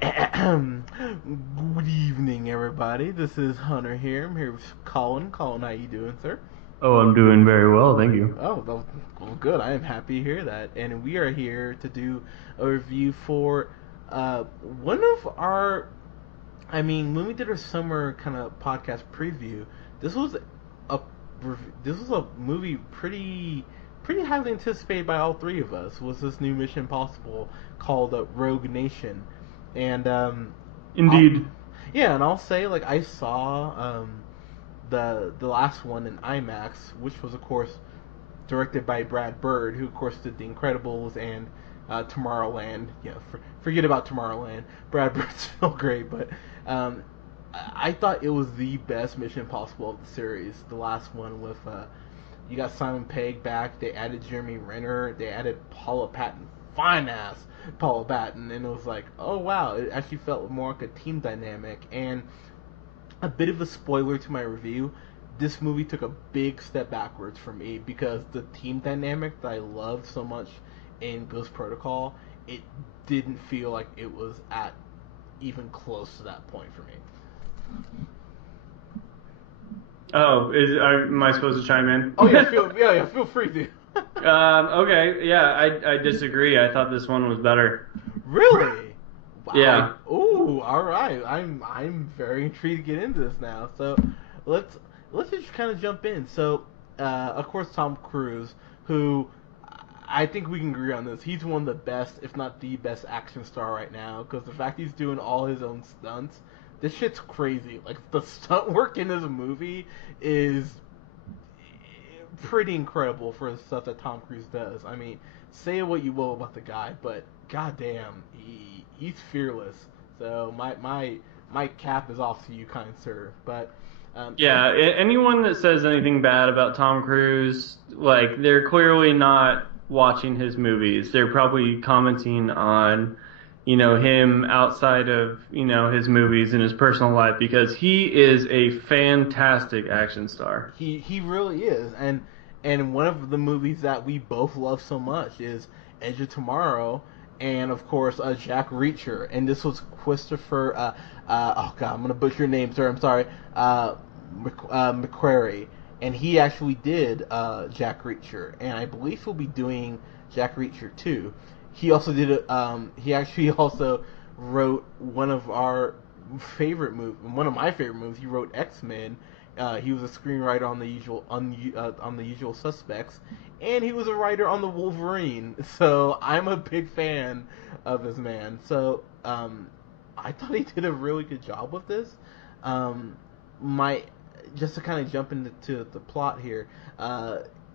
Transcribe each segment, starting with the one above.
Good evening, everybody. This is Hunter here. I'm here with Colin. Colin, how you doing, sir? Oh, I'm doing very well, thank you. Well, good. I am happy to hear that. And we are here to do a review for uh, one of our. When we did our summer kind of podcast preview, this was a this was a movie pretty highly anticipated by all three of us. Was this new Mission Impossible called Rogue Nation? And I'll, Indeed. yeah, and I'll say like I saw the last one in IMAX, which was of course directed by Brad Bird, who of course did The Incredibles and Tomorrowland. Forget about Tomorrowland. Brad Bird's still great, but um, I thought it was the best Mission Impossible of the series. The last one with you got Simon Pegg back. They added Jeremy Renner. They added Paula Patton, fine ass Paula Patton, and it was like, oh wow, it actually felt more like a team dynamic. And a bit of a spoiler to my review, this movie took a big step backwards for me because the team dynamic that I loved so much in Ghost Protocol, it didn't feel like it was at even close to that point for me. Am I supposed to chime in? Oh yeah, feel free to. Okay, yeah, I disagree. I thought this one was better. Really? Yeah. Ooh, all right. I'm very intrigued to get into this now. So let's let's just kind of jump in. So of course Tom Cruise, who I think we can agree on this. He's one of the best, if not the best, action star right now. Because the fact he's doing all his own stunts, this shit's crazy. Like the stunt work in this movie is pretty incredible for the stuff that Tom Cruise does. I mean, say what you will about the guy, but goddamn, he's fearless. So my cap is off to you, kind sir. But Yeah, anyone that says anything bad about Tom Cruise, like, they're clearly not watching his movies. They're probably commenting on, him outside of, his movies and his personal life because he is a fantastic action star. he really is, and one of the movies that we both love so much is Edge of Tomorrow, and of course Jack Reacher, and this was Christopher. Oh god, I'm gonna butcher your name, sir. I'm sorry. McQuarrie, and he actually did Jack Reacher, and I believe he'll be doing Jack Reacher 2. He also did it. He actually also wrote one of my favorite movies. He wrote X-Men. He was a screenwriter on the Usual Suspects, and he was a writer on the Wolverine. So I'm a big fan of this man. So I thought he did a really good job with this. My Just to kind of jump into the plot here,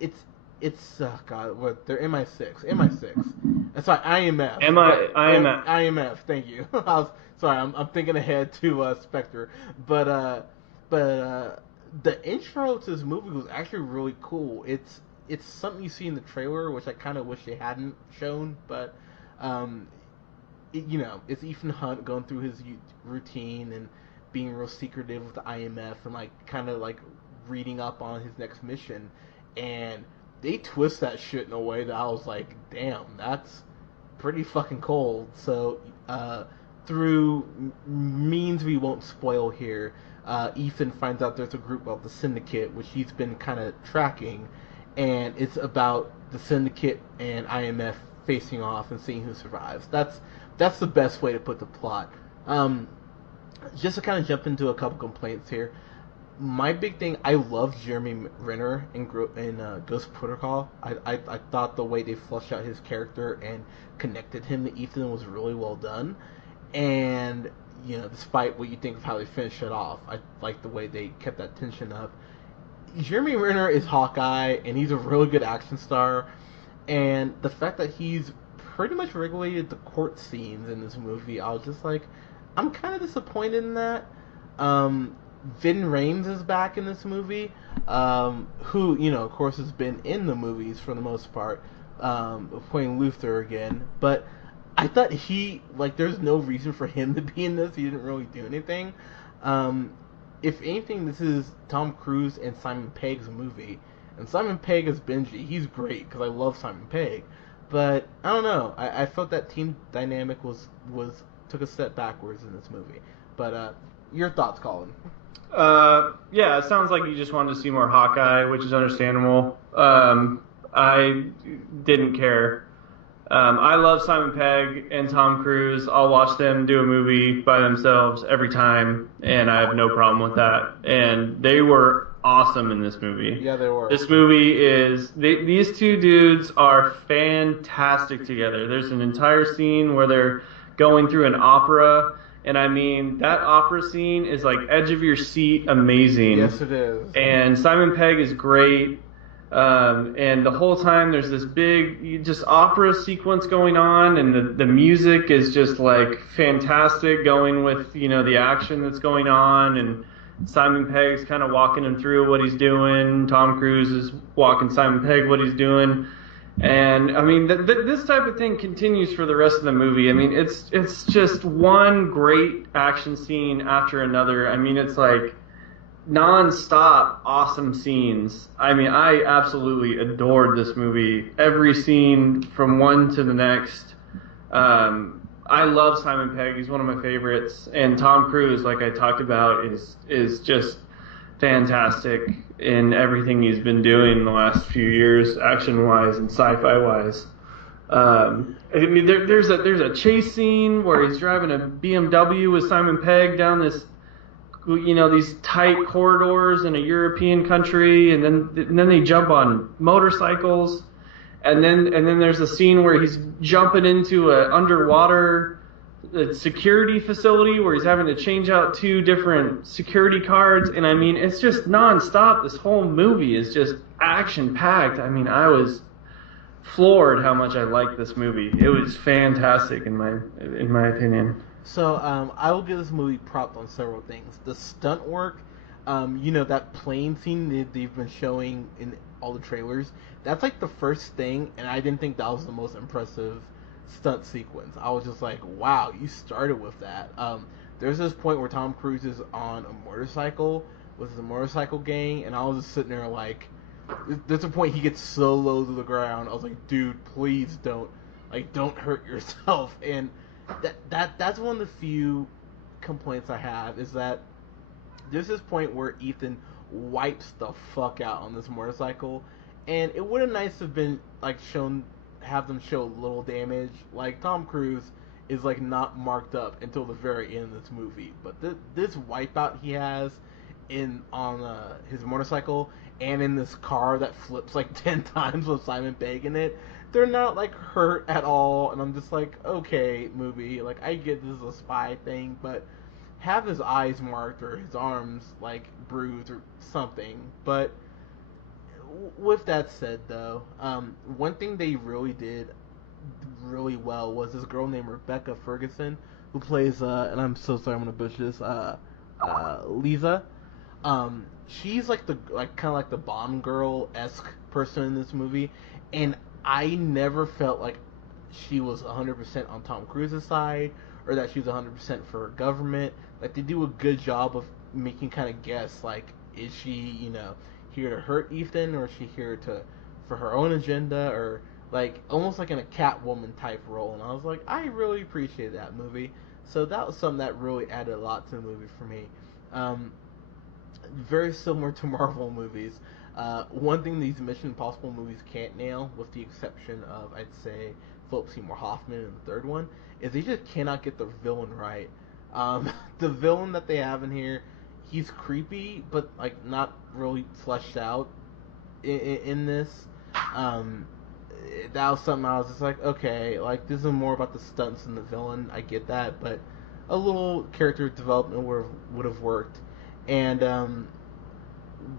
it's God, what they're MI6. Sorry, IMF. IMF. IMF. Thank you. I'm thinking ahead to Spectre, but the intro to this movie was actually really cool. It's something you see in the trailer, which I kind of wish they hadn't shown, but um, it's Ethan Hunt going through his routine and being real secretive with the IMF and like kind of like reading up on his next mission, and they twist that shit in a way that I was like, damn, that's pretty fucking cold. So through means we won't spoil here, Ethan finds out there's a group called the Syndicate, which he's been kind of tracking, and it's about the Syndicate and IMF facing off and seeing who survives. That's the best way to put the plot. Just to kind of jump into a couple complaints here. My big thing, I love Jeremy Renner in Ghost Protocol. I thought the way they fleshed out his character and connected him to Ethan was really well done. And despite what you think of how they finished it off, I like the way they kept that tension up. Jeremy Renner is Hawkeye, and he's a really good action star. And the fact that he's pretty much regulated the court scenes in this movie, I was just like, I'm kind of disappointed in that. Vin Rames is back in this movie, who, of course, has been in the movies for the most part, playing Luther again. But I thought there's no reason for him to be in this. He didn't really do anything. If anything, this is Tom Cruise and Simon Pegg's movie. And Simon Pegg is Benji. He's great because I love Simon Pegg. But I don't know. I felt that team dynamic was took a step backwards in this movie. But your thoughts, Colin? Yeah, it sounds like you just wanted to see more Hawkeye, which is understandable. I didn't care. I love Simon Pegg and Tom Cruise. I'll watch them do a movie by themselves every time, and I have no problem with that. And they were awesome in this movie. Yeah, they were. This movie these two dudes are fantastic together. There's an entire scene where they're going through an opera, and I mean, that opera scene is like edge of your seat amazing. Yes, it is. And Simon Pegg is great. And the whole time there's this big just opera sequence going on, and the music is just like fantastic, going with the action that's going on, and Simon Pegg's kind of walking him through what he's doing. Tom Cruise is walking Simon Pegg what he's doing, and I mean this type of thing continues for the rest of the movie. I mean it's just one great action scene after another. I mean it's like non-stop awesome scenes. I mean, I absolutely adored this movie. Every scene from one to the next. I love Simon Pegg. He's one of my favorites. And Tom Cruise, like I talked about, is just fantastic in everything he's been doing in the last few years, action-wise and sci-fi-wise. I mean, there's a chase scene where he's driving a BMW with Simon Pegg down this these tight corridors in a European country, and then they jump on motorcycles, and then there's a scene where he's jumping into an underwater security facility where he's having to change out 2 different security cards, and I mean it's just nonstop. This whole movie is just action packed. I mean I was floored how much I liked this movie. It was fantastic in my opinion. So, I will give this movie props on several things. The stunt work, that plane scene they've been showing in all the trailers, that's like the first thing, and I didn't think that was the most impressive stunt sequence. I was just like, wow, you started with that. There's this point where Tom Cruise is on a motorcycle with the motorcycle gang, and I was just sitting there like, there's a point he gets so low to the ground, I was like, dude, please don't hurt yourself. And that's one of the few complaints I have, is that there's this point where Ethan wipes the fuck out on this motorcycle, and it would have nice to have been like have them show a little damage. Like Tom Cruise is like not marked up until the very end of this movie, but this wipeout he has on his motorcycle and in this car that flips like 10 times with Simon Pegg in it, they're not like hurt at all, and I'm just like, okay, movie, like I get this is a spy thing, but have his eyes marked or his arms like bruised or something. But with that said, though, one thing they really did really well was this girl named Rebecca Ferguson, who plays and I'm so sorry I'm gonna butcher this, Lisa. She's like kind of like the Bond girl-esque person in this movie, and I never felt like she was 100% on Tom Cruise's side, or that she was 100% for government. Like, they do a good job of making kind of guess, like, is she, here to hurt Ethan, or is she here for her own agenda, or like almost like in a Catwoman type role. And I was like, I really appreciate that movie. So that was something that really added a lot to the movie for me. Very similar to Marvel movies. One thing these Mission Impossible movies can't nail, with the exception of, I'd say, Philip Seymour Hoffman in the third one, is they just cannot get the villain right. The villain that they have in here, he's creepy, but like not really fleshed out in this. That was something I was just like, okay, like this is more about the stunts than the villain. I get that, but a little character development would have worked. And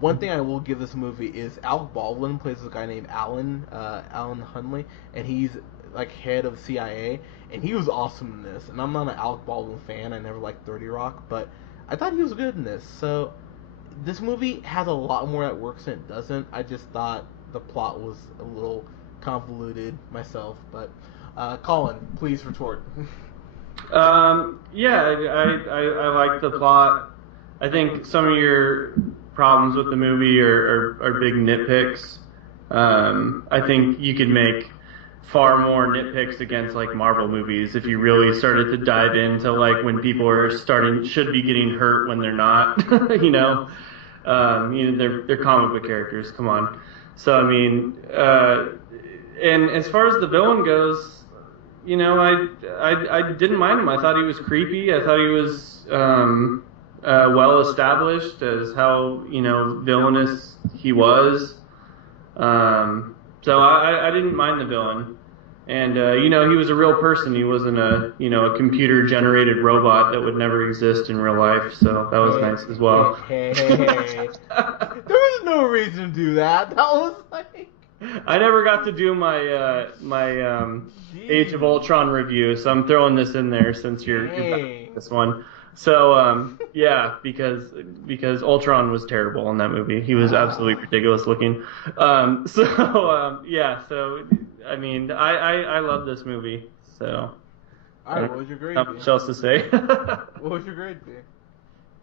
one thing I will give this movie is Alec Baldwin plays a guy named Alan Hunley, and he's like head of CIA, and he was awesome in this. And I'm not an Alec Baldwin fan. I never liked 30 Rock, but I thought he was good in this. So this movie has a lot more that works and it doesn't. I just thought the plot was a little convoluted myself. But Colin, please retort. Yeah, I like the plot. I think some of your problems with the movie are big nitpicks. I think you could make far more nitpicks against like Marvel movies if you really started to dive into like when people are should be getting hurt when they're not, they're comic book characters. Come on. So I mean, and as far as the villain goes, I didn't mind him. I thought he was creepy. I thought he was well established as how villainous he was. So I didn't mind the villain, and he was a real person. He wasn't a computer generated robot that would never exist in real life. So that was nice as well. Hey. There was no reason to do that. That was like. I never got to do my Age of Ultron review, so I'm throwing this in there since you're this one. So yeah, because Ultron was terrible in that movie. He was absolutely ridiculous looking. Yeah. So I mean, I love this movie. So. All right. What was your grade? Not much else to say. What was your grade?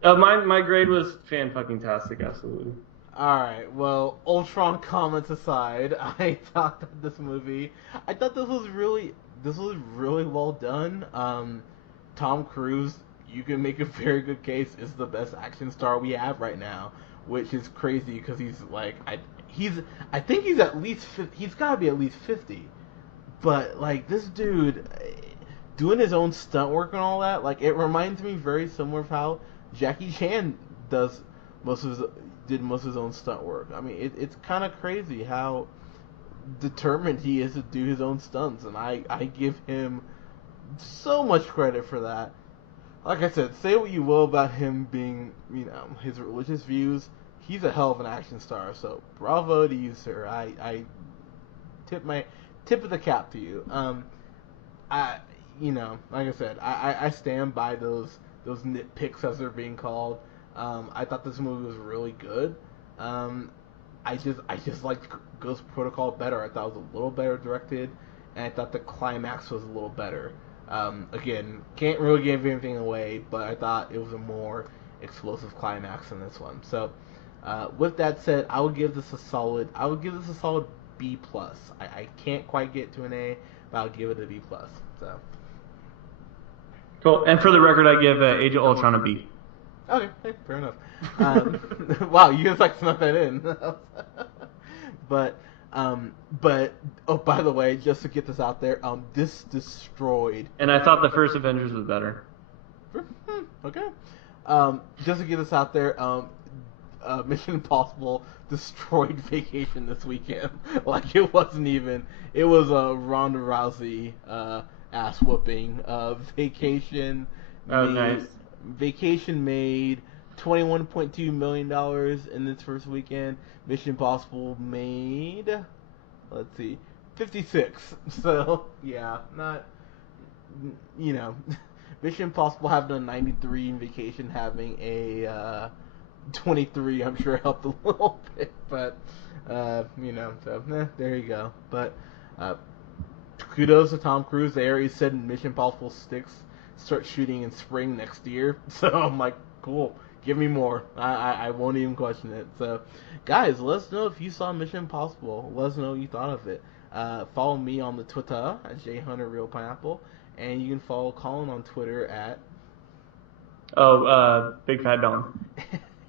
My grade was fan-fucking-tastic, absolutely. Alright, well, Ultron comments aside, I thought that this was really well done. Tom Cruise, you can make a very good case, is the best action star we have right now, which is crazy because he's like, I think he's gotta be at least 50. But, like, this dude, doing his own stunt work and all that, like, it reminds me very similar of how Jackie Chan did most of his own stunt work. I mean, it's kind of crazy how determined he is to do his own stunts, and I give him so much credit for that. Like I said, say what you will about him being, his religious views, he's a hell of an action star, so bravo to you, sir. I tip of the cap to you. Like I said, I stand by those nitpicks as they're being called. I thought this movie was really good. I just liked Ghost Protocol better. I thought it was a little better directed, and I thought the climax was a little better. Again, can't really give anything away, but I thought it was a more explosive climax in this one. So, with that said, I would give this a solid B plus. I can't quite get to an A, but I'll give it a B plus. So. Cool. And for the record, I give Age of Ultron a B. Okay, hey, fair enough. Wow, you just like snuck that in. But oh, by the way, just to get this out there, this destroyed. And I thought the first Avengers was better. Okay. Just to get this out there, Mission Impossible destroyed Vacation this weekend. Like it wasn't even. It was a Ronda Rousey ass whooping. Vacation. Nice. Vacation made $21.2 million in its first weekend. Mission Impossible made, let's see, 56. So yeah, not Mission Impossible having a 93 and Vacation having a 23. I'm sure helped a little bit, but so there you go. But kudos to Tom Cruise. They already said Mission Impossible 6 start shooting in spring next year. So I'm like, cool, give me more. I won't even question it. So, guys, let us know if you saw Mission Impossible. Let us know what you thought of it. Follow me on the Twitter at jhunterrealpineapple, and you can follow Colin on Twitter at Big Fat Don.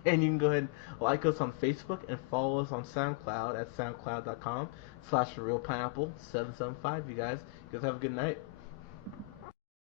And you can go ahead and like us on Facebook and follow us on SoundCloud at soundcloud.com/realpineapple775. You guys have a good night.